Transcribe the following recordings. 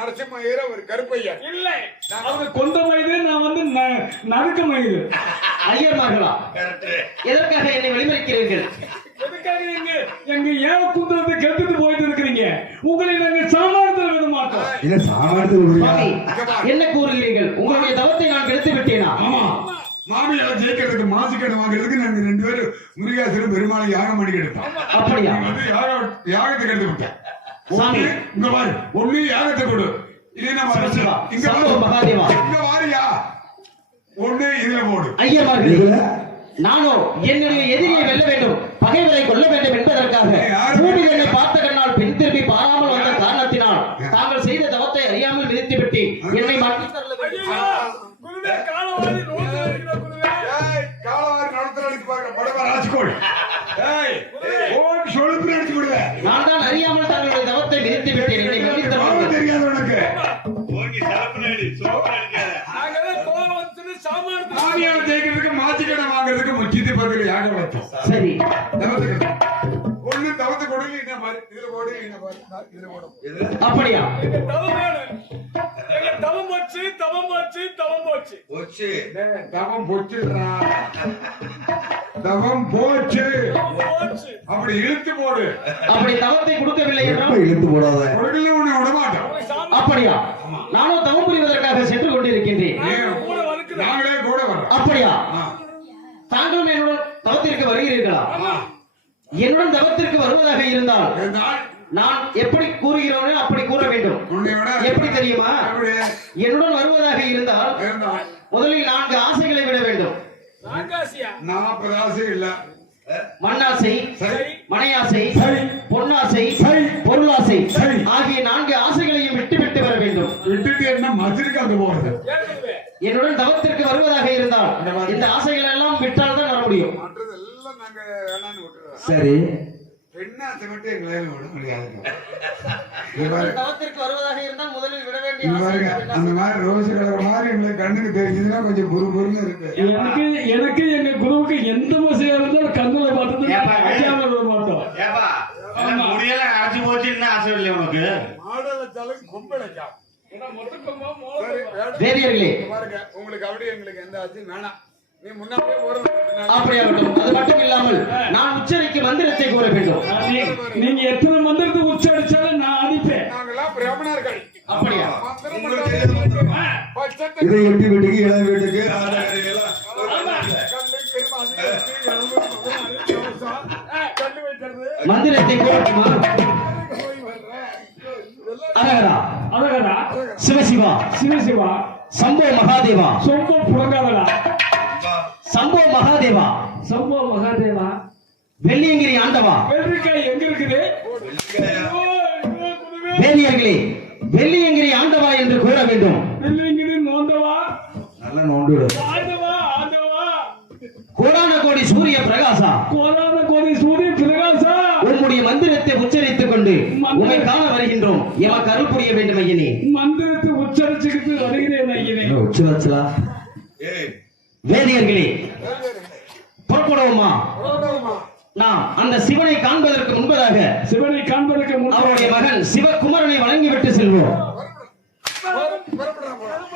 யார் நான் நரசிம்ம ஈர ஒரு கருப்பையன். இல்லை. அவங்க கொண்ட வயது நான் வந்து ந- நறுக்க வயது ஐயர்மார்களா கரெக்ட். எதற்காக என்னை வழிமறிக்கிறீர்கள்? எதுக்காக எங்க எங்க ஏன் குந்தத்தை கெடுத்துட்டு போயிட்டு இருக்கிறீங்க? உங்களை நாங்க சாமானியத்தில் விட மாட்டோம். இல்ல என்ன கூறுகிறீர்கள்? உங்களுடைய தவத்தை நான் கெடுத்து விட்டேனா? ஆமா. மாமியார் ஜெயிக்கிறதுக்கு மாசுக்கடை வாங்குறதுக்கு நாங்க ரெண்டு பேரும் முருகாசுரம் பெருமாளை யாகம் பண்ணி எடுத்தோம் அப்படியா? நீ வந்து யாக- யாகத்துக்கு எடுத்து விட்டேன். சாமி. இங்க பாரு ஒண்ணு யாகத்தை கொடு இல்லைன்னா பாரு. சிவா, இங்க. மகாதேவா. இங்க வாரியா ஒண்ணு இதுல போடு ஐயர்மார்களே இதுல நானோ என்னுடைய எதிரியை வெல்ல வேண்டும் பகைவரை கொல்ல வேண்டும் என்பதற்காக? பூமி என்னை பார்த்த கண்ணால் பின் திரும்பி பாராமல் வந்த காரணத்தினால் தாங்கள் செய்த தவத்தை அறியாமல் விதித்து விட்டேன் என்னை மன்னித்து அருள வேண்டும். மாமியார் ஜெயிக்கிறதுக்கு மாச்சிக்கடை வாங்குறதுக்கு முக்கியத்து பக்கத்துல யாகம் வச்சோம் சரி. ஒண்ணு தவத்து கொடுங்க என்ன பாரு இதுல போடு என்ன பாரு நான் இதுல எதுல அப்படியா? போச்சு தவம் போச்சு தவம் போச்சு. போச்சு. தவம் போச்சுடா. தவம் போச்சு. தவம் போச்சு. அப்படி இழுத்து போடு. அப்படி தவத்தை கொடுக்கவில்லை என்றால் இழுத்து போடாத. கொடுக்கல உன்னை விட மாட்டோம் சாமி. அப்படியா? நானும் தவம் புரிவதற்காக சென்று கொண்டிருக்கின்றேன். நாங்களே கூட வர்றோம். அப்படியா? தாங்களும் என்னுடன் தவத்திற்கு வருகிறீர்களா. என்னுடன் தவத்திற்கு வருவதாக இருந்தால் இருந்தால் நான் எப்படி கூறுகிறோனோ அப்படி கூற வேண்டும். எப்படி தெரியுமா? என்னுடன் வருவதாக இருந்தால் முதலில் நான்கு ஆசைகளை விட வேண்டும். நாற்பது ஆசை இல்ல. மண்ணாசை சரி. மனையாசை சரி. பொன்னாசை சரி. பொருளாசை சரி. ஆகிய நான்கு ஆசைகளையும் விட்டு விட்டு வர வேண்டும். விட்டுட்டு என்ன மசிலுக்கு அங்க போறது? என்னுடன் தவத்திற்கு வருவதாக இருந்தால் இந்த ஆசைகள் எல்லாம் விட்டால் தான் வர முடியும். சரி. பெண்ணாசை மட்டும் எங்களால விட தவத்திற்கு வருவதாக இருந்தால் முதலில் விட வேண்டிய அந்த மாதிரி ரோஸ் கலர் மாதிரி எங்களுக்கு கண்ணுக்கு தெரிஞ்சதுன்னா கொஞ்சம் புரு புருன்னு இருக்கு. எனக்கு எனக்கு எங்க குருவுக்கு எந்த மசையா இருந்தாலும் கண்ணுல பார்த்தது மாட்டோம் ஏப்பா. எல்லாம் முடியல அரைச்சு போச்சுன்னு ஆசை இல்லை உனக்கு? மாடல. வேதியர்களே பாருங்க உங்களுக்கு அப்படியே எங்களுக்கு எந்த ஆசையும் வேணாம். அப்படியாகட்டும் அது மட்டும் இல்லாமல் நான் உச்சரிக்கும் மந்திரத்தை கூற வேண்டும் நீங்க எத்தனை மந்திரத்தை உச்சரிச்சாலும் நான் அடிப்பேன் அப்படியா இதை எட்டி வீட்டுக்கு இளம் வீட்டுக்கு? கல்லு, ஏய், வேதியர்களே புறப்படுவோமா? நாம் அந்த சிவனை காண்பதற்கு முன்பதாக சிவனை காண்பதற்கு முன் அவருடைய மகன் சிவகுமரனை வழங்கிவிட்டு செல்வோம் புறப்படுறோம், போறோம்.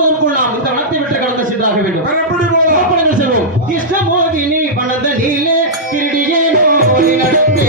போவதற்குள் நாம் இந்த வனத்தை விட்டு கடந்து சென்றாக வேண்டும். எப்படி செல்வோம் இஷ்டமோதினி வனத நீலே திருடியே நடந்தே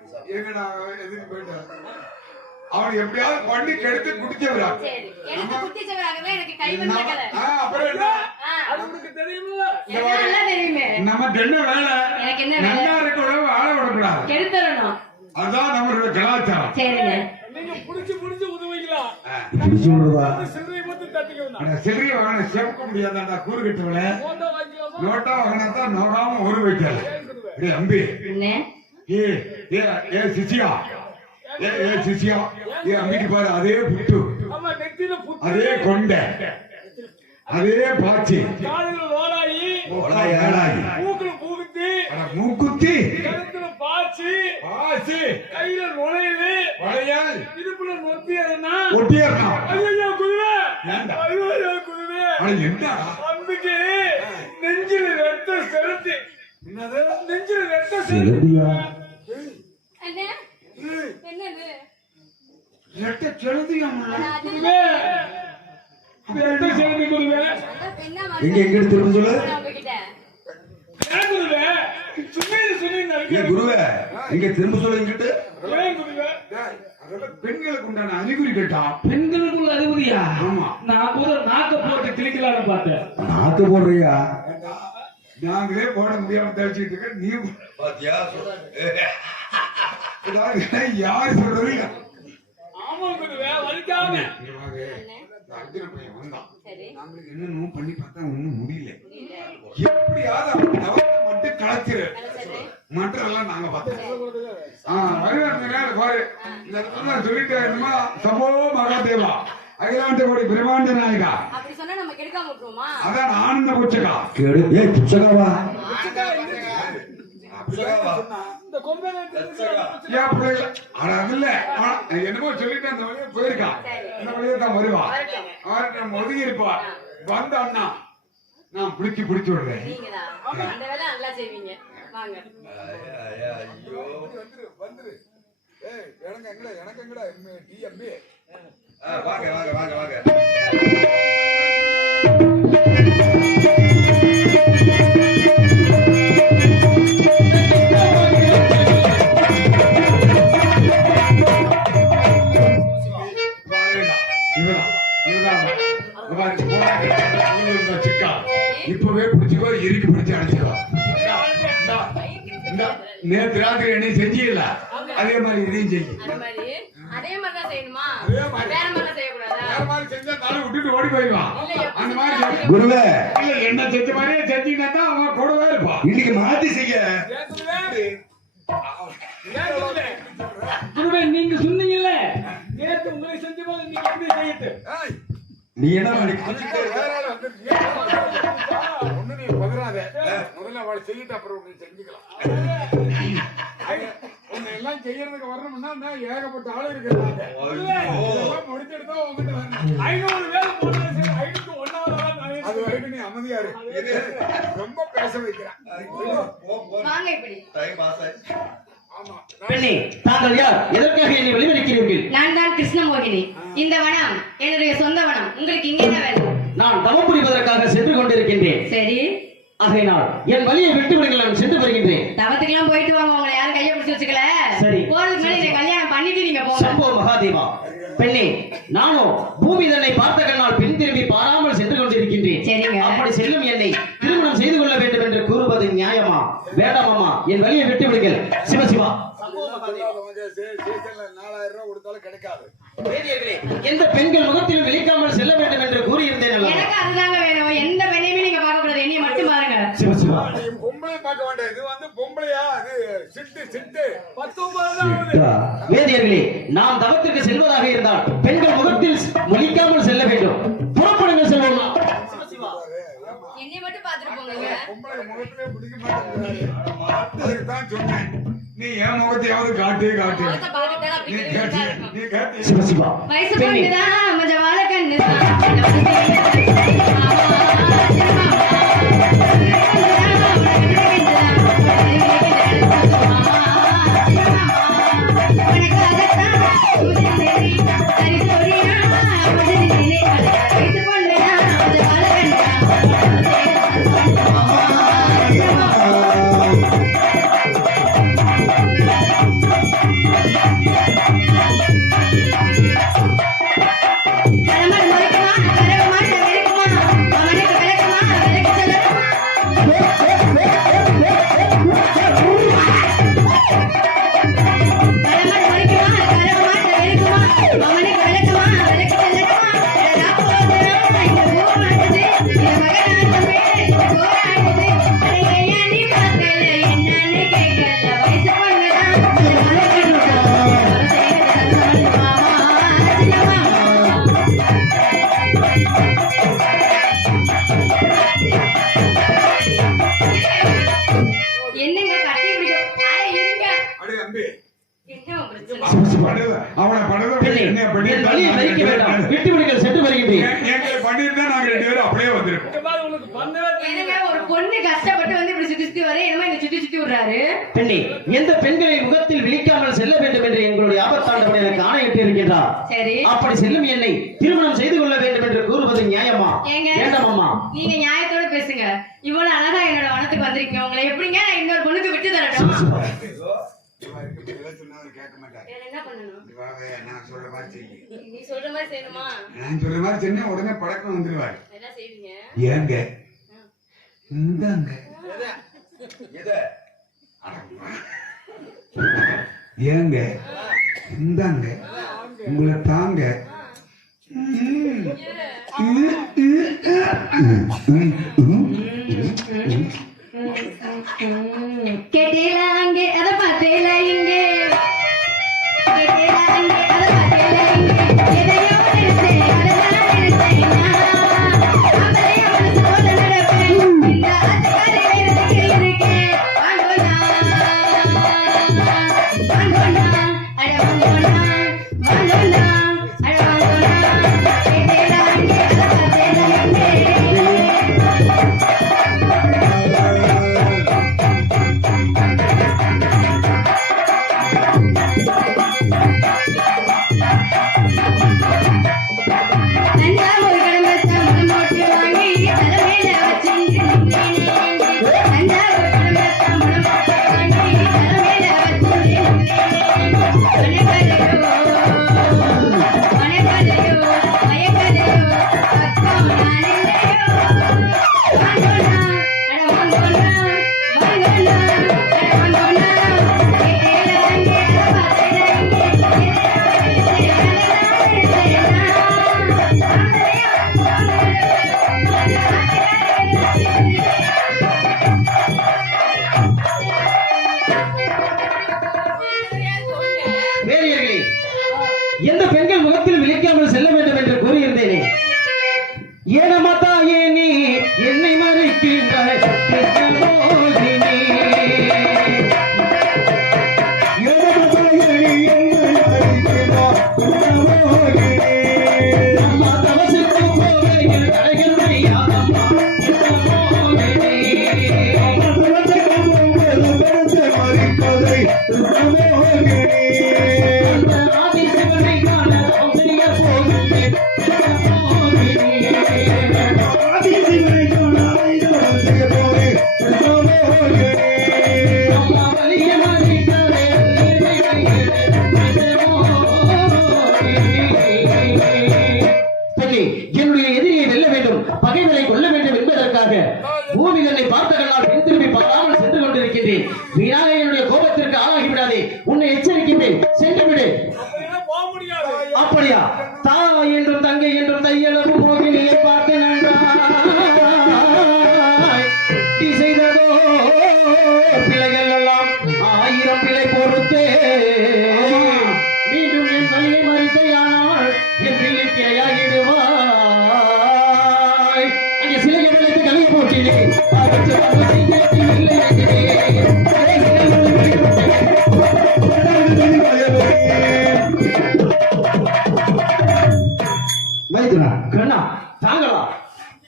எங்க எதுக்கு போயிட்டேன் அவன் எப்படியாவது பண்ணி கெடுத்து குடிச்சவரா? அப்புறம் என்ன? நமக்கு என்ன வேலை? நல்லா இருக்க உணவு ஆள விடக்கூடாது. அதான் நம்மளோட கலாச்சாரம் நீங்க புடிச்சு முடியாதாடா கூறு கட்டுவல நோட்டா வாங்கினா நோடாம ஒரு வைக்கல. அம்பி. ஏ ஏ ஏ சிசியா? ஏ ஏ சிசியா? ஏ பாரு அதே புட்டு. அதே கொண்டை. அதே பாச்சி. மூக்குத்தி. பாய்ச்சி பாச்சி. கையில நுழையுது. வளையல் இடுப்புல நொத்தியதுன்னா ஒட்டியர்னா ஐயோ குருவே. ஏன்டா? ஐயோ குருவே. அட என்னடா? அம்பிக்கு நெஞ்சில ரத்தம் செலுத்தி. என்னது? ரெட்ட செலுத்தியம் குருவே. ரத்தம் செலுத்தி குருவே. பெண்ணா எங்க எங்க திரும்ப சொல்லு? குருவே? இங்க திரும்ப சொல்லு இங்கிட்டு பெண்களுக்கு உண்டான அறிகுறி கேட்டா. பெண்களுக்குள்ள அறிவுரியா ஆமா. நான் கூட நாக்க போட்டு கிளிக்கலான்னு பார்த்தேன். நாக்கு போடுறியா? நாங்களே போட முடியாம தவிச்சிட்டு இருக்க நீ பாத்தியா? யாரு சொல்றது? என்னென்னமோ பண்ணி பார்த்தா ஒண்ணும் முடியல. எப்படியாவது மட்டும் கலைச்சிரு. சரி. மற்றெல்லாம் நாங்க பார்த்தோம் சொல்லிட்டே இருந்தோமா சம்போ மகாதேவா. அகிலாண்ட கோடி பிரம்மாண்ட நாயகா. அப்படி சொன்னா நம்ம கெடுக்காம விட்டுருவோமா? அதான் ஆனந்த புச்சகா. கேடு ஏ புச்சகாவா? என்னமோ சொல்லிட்டு அந்த வழியா போயிருக்கான் இந்த வழியா தான் வருவா. அவர்கிட்ட நம்ம ஒதுங்கி இருப்பா. வந்த அண்ணா நான் பிடிச்சு பிடிச்சு விடுறேன். நீங்கதான். அந்த வேலை நல்லா செய்வீங்க. வாங்க. ஐயோ வந்துரு வந்துரு. ஏய் எனக்கு எங்கடா எனக்கு எங்கடா டிஎம்பி ஆ, வாங்க வாங்க வாங்க வாங்க நேத்து ராத்திரி என்ன செஞ்சிடல அதே மாதிரி இதையும் செய்யும் மாதிரி. அதே மாதிரி தான் செய்யணுமா? அதே மாதிரி. வேற மாதிரி செய்யக்கூடாதா? வேற மாதிரி செஞ்சா தலை விட்டுட்டு ஓடி போயிடுவான். அந்த மாதிரி குருவே. இல்ல என்ன செஞ்ச மாதிரியே செஞ்சீங்கன்னா தான் அவன் கூடவே இருப்பான். இன்னைக்கு மாத்தி செய்ய. குருவே நீங்க சொன்னீங்கல்ல? நேத்து உங்களுக்கு செஞ்ச போது நீங்க எப்படி செய்யுது நீ என்ன பண்ணி அவளை செய்யிட்டு அப்புறம் நீ செஞ்சுக்கலாம். உன்னை எல்லாம் செய்யறதுக்கு வரணும்னா நான் ஏகப்பட்ட ஆள் இருக்கிறாங்க. தான் உங்ககிட்ட வரணும். ஐநூறு ஒன்னாவது அது வரைக்கும் நீ அமைதியா இரு. ரொம்ப பேச வைக்கிறேன். பெண்ணே தாங்கள் யார்? எதற்காக என்னை நான் தான் கிருஷ்ணமோகினி. இந்த வனம் என்னுடைய சொந்த வனம். உங்களுக்கு இங்க என்ன வேலை. நான் தவம் புரிவதற்காக சென்று கொண்டிருக்கின்றேன். சரி. ஆகையினால் என் வழியை விட்டு விடுங்கள் நான் சென்று வருகின்றேன். தவத்துக்கெல்லாம் போயிட்டு வாங்க உங்களை யாரும் கையை பிடிச்சு வச்சுக்கல. சரி. போறதுக்கு முன்னாடி இதை கல்யாணம் பண்ணிட்டு நீங்க போங்க. சம்போ மகாதேவா பெண்ணே நானோ பூமி தன்னை பார்த்த கண்ணால் பின் திரும்பி பாராமல் சென்று கொண்டிருக்கின்றேன். சரிங்க. அப்படி செல்லும் என்னை திருமணம் செய்து கொள்ள வேண்டும் என்று கூறுவது நியாயமா வேண்டாமாமா? என் வழியை விட்டு விடுங்கள் சிவசிவா நாலாயிரம் ரூபாய் கொடுத்தாலும் கிடைக்காது. வேதியர்களே, எந்த பெண்கள் முகத்திலும் விழிக்காமல் செல்ல வேண்டும் என்று கூறியிருந்தேன்? எனக்கு அதுதாங்க வேணும். எந்த பெண்ணையுமே நீங்க பார்க்க கூடாது என்னைய மட்டும் சிவசிவா நீ பொம்பளை பார்க்க வேண்டாம். இது வந்து பொம்பளையா? அது சிட்டு சிட்டு. வேதியர்களே நாம் தவத்திற்கு செல்வதாக இருந்தால் பெண்கள் முகத்தில் முழிக்காமல் செல்ல வேண்டும். புறப்படுங்கள் செல்வோமா என்னைய மட்டும் பாத்துட்டு போங்க பொம்பளை முகத்திலே பிடிக்க மாட்டேங்கிறாரு. அதுக்கு தான் சொன்னேன். நீ என் முகத்தையாவது காட்டு காட்டு நீ காட்டு. நீ காட்டு சிவசிவா வயசு பெண்ணே, பொண்ணுதான் வாழ அழகா என்னோட வனத்துக்கு வந்திருக்கீங்க. உங்களை எப்படிங்க நான் இன்னொரு பொண்ணுக்கு விட்டு தரட்டும்? நீ சொல்ற மாதிரி செய்யணுமா? நான் சொல்ற மாதிரி செஞ்சா உடனே பழக்கம் வந்துருவாரு. ஏங்க? இந்தாங்க. ஏங்க? இந்தாங்க. உங்களை தாங்க. ம் ம். கேட்டேல அங்கே எதை பார்த்தேல.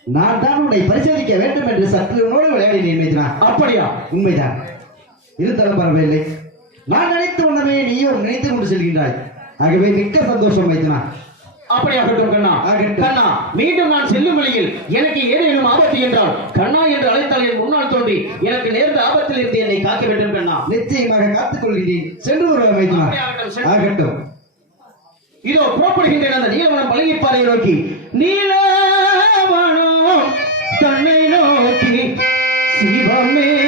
நான் தான் உன்னை பரிசோதிக்க வேண்டும் என்று சத்ருவனோடு விளையாடி நினைத்தான் அப்படியா? உண்மைதான். இருந்தாலும் பரவாயில்லை. நான் நினைத்த உணவை நீயும் நினைத்து கொண்டு செல்கின்றாய். ஆகவே மிக்க சந்தோஷம் வைத்தனா அப்படியாகட்டும் கண்ணா? கண்ணா மீண்டும் நான் செல்லும் வழியில் எனக்கு ஏதேனும் ஆபத்து என்றால் கண்ணா என்று அழைத்தால் என் முன்னால் தோன்றி எனக்கு நேர்ந்த ஆபத்தில் இருந்து என்னை காக்க வேண்டும் கண்ணா. நிச்சயமாக காத்துக் கொள்கிறேன். சென்று வருவாய் ஆகட்டும். இதோ புறப்படுகின்றேன் அந்த நீலவனம் பழகிப்பாதையை நோக்கி நீல தன்னை நோக்கி சிவமே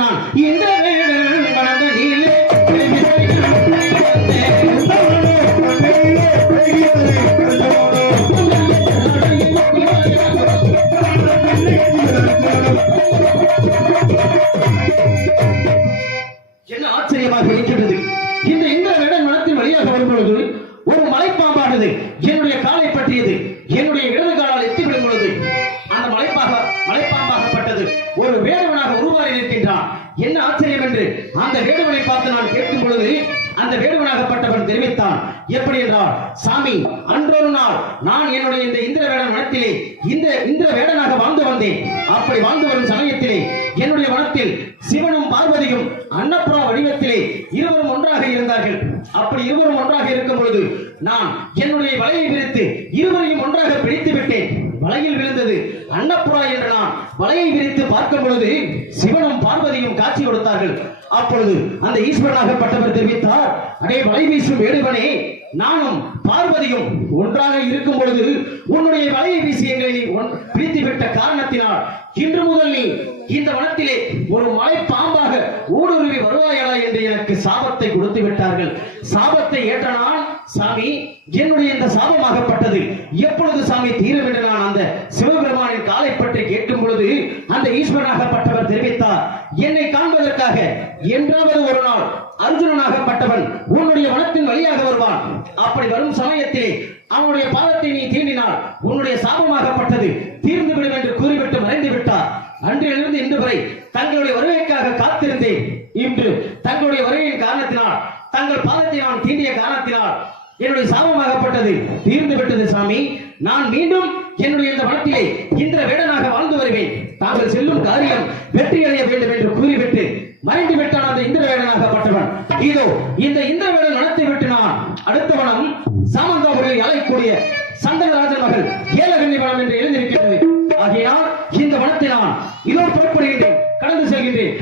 நான் இந்திர வேடன் வனத நான் என்னுடைய வலையை விரித்து இருவரையும் ஒன்றாக பிடித்து விட்டேன். வலையில் விழுந்தது அன்னப்புறா என்று நான் வலையை விரித்து பார்க்கும் பொழுது சிவனும் பார்வதியும் காட்சி கொடுத்தார்கள். அப்பொழுது அந்த ஈஸ்வரனாகப்பட்டவர் தெரிவித்தார் அடே வலை வீசும் வேடுவனே நானும் பார்வதியும் ஒன்றாக இருக்கும் பொழுது உன்னுடைய வலையை வீசி எங்களை பிரித்து விட்ட காரணத்தினால் இன்று முதல் நீ இந்த வனத்திலே ஒரு மலை பாம்பாக ஊடுருவி வருவாயடா என்று எனக்கு சாபத்தை கொடுத்து விட்டார்கள். சாபத்தை ஏற்ற நான் சாமி என்னுடைய இந்த சாபமாகப்பட்டது எப்பொழுது சாமி தீரும் நான் அந்த சிவபெருமானின் காலை பற்றி கேட்கும் பொழுது அந்த ஈஸ்வரனாகப்பட்டவர் தெரிவித்தார். என்னை காண்பதற்காக என்றாவது ஒரு நாள் அர்ஜுனனாகப்பட்டவன் உன்னுடைய வனத்தின் வழியாக வருவான். அப்படி வரும் சமயத்திலே அவனுடைய பாதத்தை நீ தீண்டினால் உன்னுடைய சாபமாகப்பட்டது தீர்ந்துவிடும் என்று கூறிவிட்டு மறைந்து விட்டார். அன்றிலிருந்து இன்று வரை தங்களுடைய வருகைக்காக காத்திருந்தேன். இன்று தங்களுடைய வருகையின் காரணத்தினால் தங்கள் பாதத்தை நான் தீண்டிய காரணத்தினால் என்னுடைய சாபமாகப்பட்டது தீர்ந்து விட்டது சாமி. நான் மீண்டும் என்னுடைய இந்த வனத்திலே இந்த வேடனாக வாழ்ந்து வருவேன். தாங்கள் செல்லும் காரியம் வெற்றி அடைய வேண்டும் என்று கூறிவிட்டு மறைந்து விட்டான் அந்த இந்திரவேலனாகப்பட்டவன் இதோ இந்த இந்திரவேலன் நடத்தி விட்டினான் அடுத்த வனம் சாமந்தாபுரியில் அலைக்கூடிய சந்தனராஜன் மகள் ஏலகன்னி வனம் என்று எழுந்திருக்கிறது ஆகையால் இந்த வனத்தை நான் இதோ புறப்படுகின்றேன் கடந்து செல்கின்றேன்.